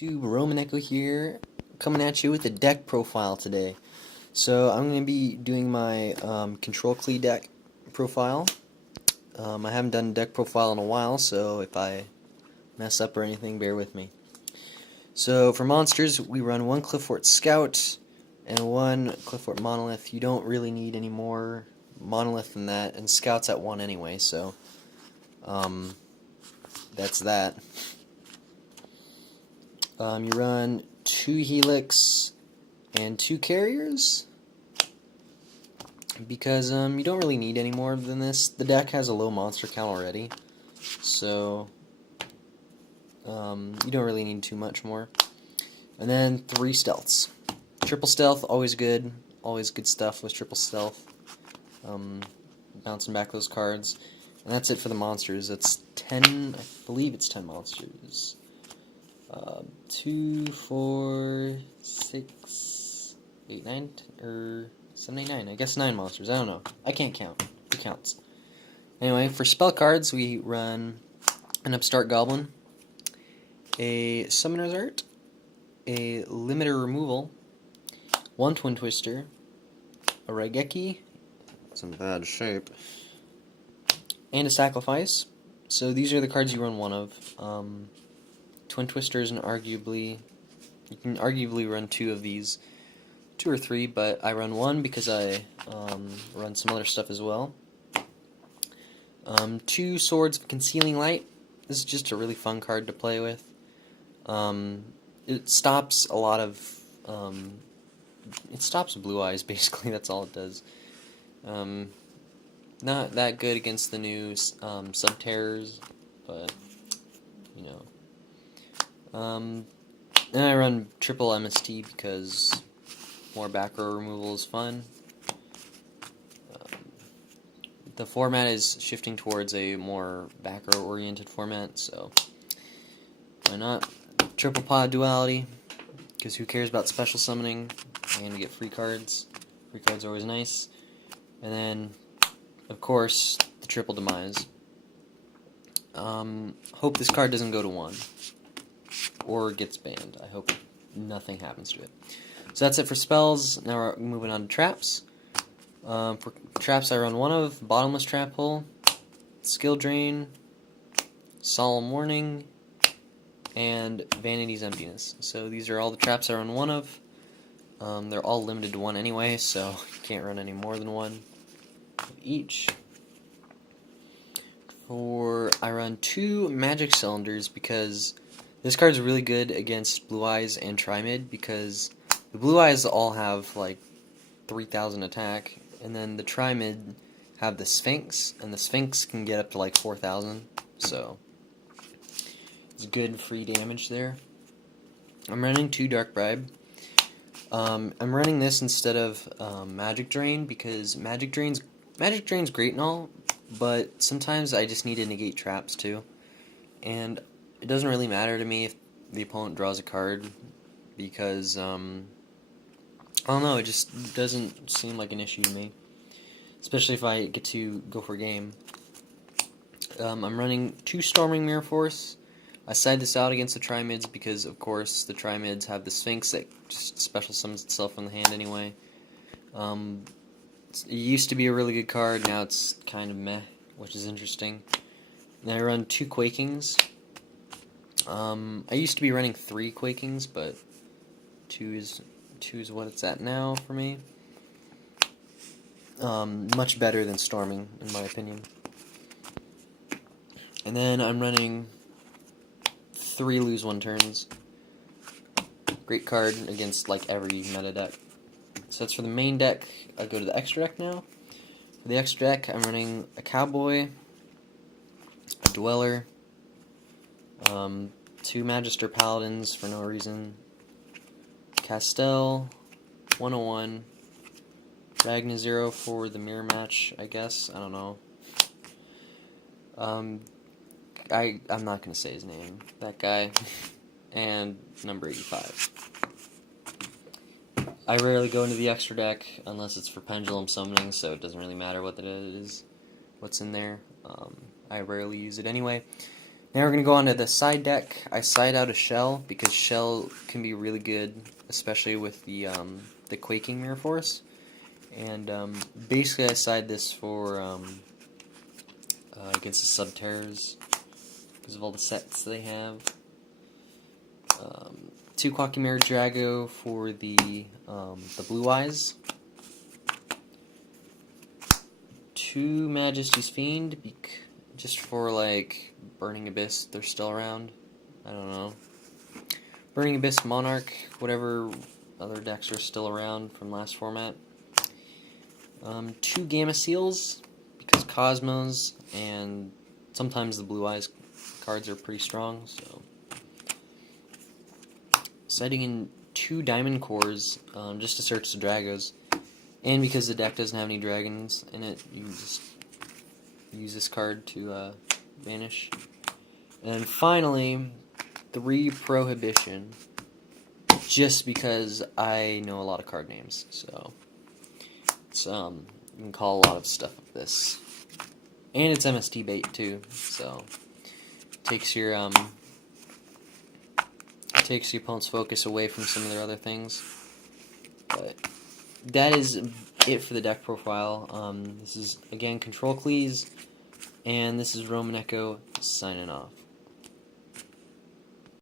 YouTube, Roman Echo here, coming at you with a deck profile today. So I'm going to be doing my Control Klee deck profile. I haven't done a deck profile in a while, so if I mess up or anything, bear with me. So for monsters, we run one Qliphort Scout and one Qliphort Monolith. You don't really need any more Monolith than that, and Scout's at 1 anyway, so that's that. You run 2 Helix and 2 Carriers because you don't really need any more than this. The deck has a low monster count already, so you don't really need too much more. And then 3 Stealths. Triple Stealth, always good stuff with Triple Stealth. Bouncing back those cards. And that's it for the monsters. That's 10, I believe it's 10 monsters. 2, 4, 6, 8, 9, or 7, 8, 9. I guess 9 monsters. I don't know. I can't count. Who counts? Anyway, for spell cards, we run an Upstart Goblin, a Summoner's Art, a Limiter Removal, 1 Twin Twister, a Raigeki, it's in bad shape, and a Sacrifice. So these are the cards you run one of. Twin Twisters, and you can arguably run 2 of these, 2 or 3, but I run 1 because I run some other stuff as well. 2 Swords of Concealing Light. This is just a really fun card to play with. It stops a lot of it stops blue eyes, basically. That's all it does. Not that good against the new Sub-Terrors, but you know. Then I run triple MST because more back row removal is fun. The format is shifting towards a more back row oriented format, so why not? Triple pod duality, because who cares about special summoning and we get free cards. Free cards are always nice. And then, of course, the triple Demise. Hope this card doesn't go to 1. Or gets banned. I hope nothing happens to it. So that's it for spells. Now we're moving on to traps. For traps, I run 1 of Bottomless Trap Hole, Skill Drain, Solemn Warning, and Vanity's Emptiness. So these are all the traps I run 1 of. They're all limited to 1 anyway, so you can't run any more than 1 of each. I run 2 Magic Cylinders because this card's really good against Blue Eyes and Trimid, because the Blue Eyes all have like 3,000 attack, and then the Trimid have the Sphinx, and the Sphinx can get up to like 4,000, so it's good free damage there. I'm running 2 Dark Bribe. I'm running this instead of Magic Drain because Magic Drain's great and all, but sometimes I just need to negate traps too, and it doesn't really matter to me if the opponent draws a card, because I don't know, it just doesn't seem like an issue to me, especially if I get to go for a game. I'm running 2 Storming Mirror Force. I side this out against the Trimids because, of course, the Trimids have the Sphinx that just special summons itself from the hand anyway. It used to be a really good card, now it's kind of meh, which is interesting. Then I run 2 Quakings. I used to be running 3 Quakings, but 2 is what it's at now for me. Much better than Storming, in my opinion. And then I'm running 3 Lose 1 Turns. Great card against like every meta deck. So that's for the main deck. I go to the extra deck now. For the extra deck, I'm running a Cowboy, a Dweller, 2 Magister Paladins for no reason, Castell, 101, Ragnazero for the mirror match, I guess. I don't know. I'm not going to say his name. That guy. And number 85. I rarely go into the extra deck unless it's for pendulum summoning, so it doesn't really matter what it is, what's in there. I rarely use it anyway. Now we're going to go on to the side deck. I side out a shell because shell can be really good, especially with the quaking mirror force. And basically I side this for against the Subterrors because of all the sets they have. 2 Quacky Mirror Drago for the Blue Eyes. 2 Majesty's Fiend, just for like Burning Abyss, they're still around. I don't know. Burning Abyss, Monarch, whatever other decks are still around from last format. 2 Gamma Seals, because Cosmos and sometimes the Blue Eyes cards are pretty strong, so. Setting in 2 Diamond Cores, just to search the Dragos. And because the deck doesn't have any dragons in it, you can just use this card to vanish. And finally, 3 Prohibition, just because I know a lot of card names, so it's you can call a lot of stuff with this. And it's MST bait too, so takes your opponent's focus away from some of their other things. But that is it for the deck profile. This is again Control Cleese, and this is Roman Echo signing off.